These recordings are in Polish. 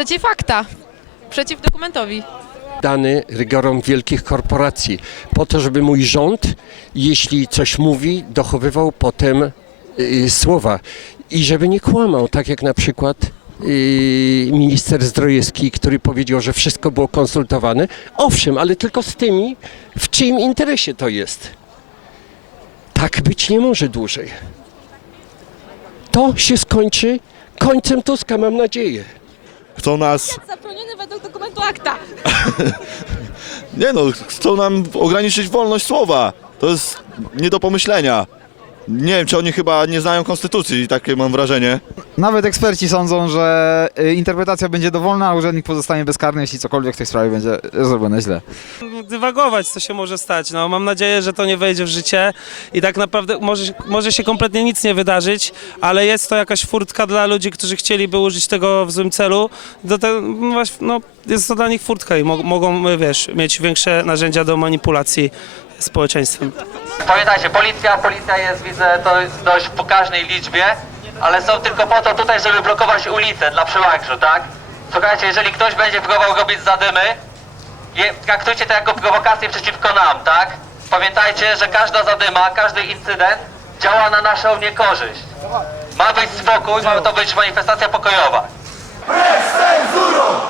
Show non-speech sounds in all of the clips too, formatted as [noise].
Przeciw akta. Przeciw dokumentowi. dany rygorom wielkich korporacji, po to, żeby mój rząd, jeśli coś mówi, dochowywał potem y, słowa i żeby nie kłamał, tak jak na przykład y, minister Zdrojewski, który powiedział, że wszystko było konsultowane. Owszem, ale tylko z tymi, w czyim interesie to jest. Tak być nie może dłużej. To się skończy końcem Tuska, mam nadzieję. Chcą nas, Zabroniony według dokumentu akta. [laughs] nie no, chcą nam ograniczyć wolność słowa. To jest nie do pomyślenia. Nie wiem, czy oni chyba nie znają konstytucji, takie mam wrażenie. Nawet eksperci sądzą, że y, interpretacja będzie dowolna, a urzędnik pozostanie bezkarny, jeśli cokolwiek w tej sprawie będzie zrobione źle. dywagować, co się może stać. No, mam nadzieję, że to nie wejdzie w życie i tak naprawdę może, może się kompletnie nic nie wydarzyć, ale jest to jakaś furtka dla ludzi, którzy chcieliby użyć tego w złym celu. Do te, no, właśnie, no, jest to dla nich furtka i mo mogą, wiesz, mieć większe narzędzia do manipulacji społeczeństwem. Pamiętajcie, policja, policja jest, widzę, to jest w dość pokaźnej liczbie, ale są tylko po to tutaj, żeby blokować ulicę dla przełęczu, tak? Słuchajcie, jeżeli ktoś będzie próbował robić zadymy, je, traktujcie to jako prowokację przeciwko nam, tak? Pamiętajcie, że każda zadyma, każdy incydent działa na naszą niekorzyść. Ma być spokój, ma to być manifestacja pokojowa. Dobra,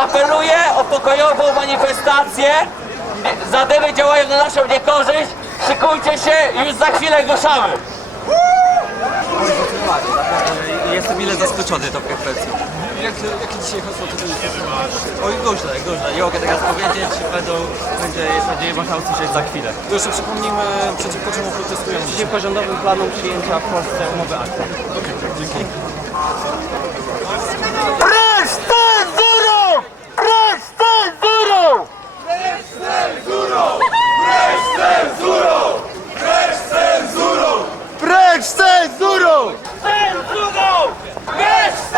apeluję o pokojową manifestację. Zadymy działają na naszą niekorzyść. Szykujcie się, już za chwilę ruszamy. Jestem mile zaskoczony tą frekwencją. Jak, jakie dzisiaj hasło to jest? Oj, gorzle, gorzle. Nie mogę teraz powiedzieć, będą, będzie, będzie można usłyszeć za chwilę. To jeszcze przypomnijmy, przeciwko czemu protestujemy. Przeciwko rządowym planom przyjęcia w Polsce umowy akta. Cały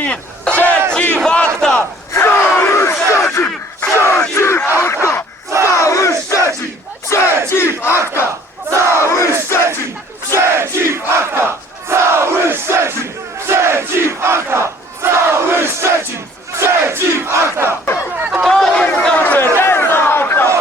Szczecin! Przeciw akta! Koniec skacze! Ten za akta!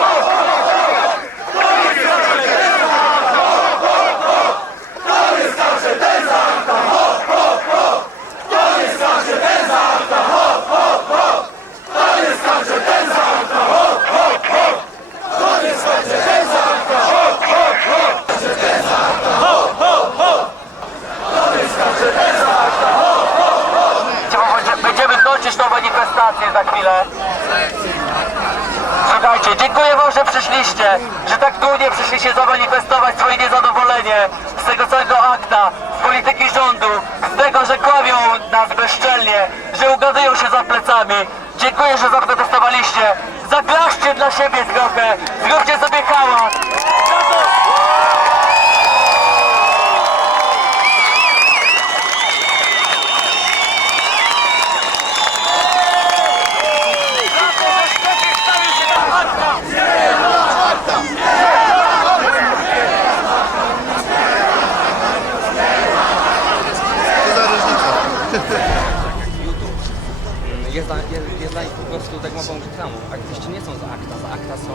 Będziemy kończyć tą manifestację za chwilę. Słuchajcie, dziękuję wam, że że tak długie przyszliście zamanifestować swoje niezadowolenie z tego całego akta, z polityki rządu, z tego, że kłamią nas bezczelnie, że ugadują się za plecami. Dziękuję, że zaprotestowaliście. Zaglaszcie dla siebie trochę, zróbcie sobie hałas. Jest dla, jest, jest dla nich po prostu tak mową reklamą. Aktyści nie są za akta, za akta są...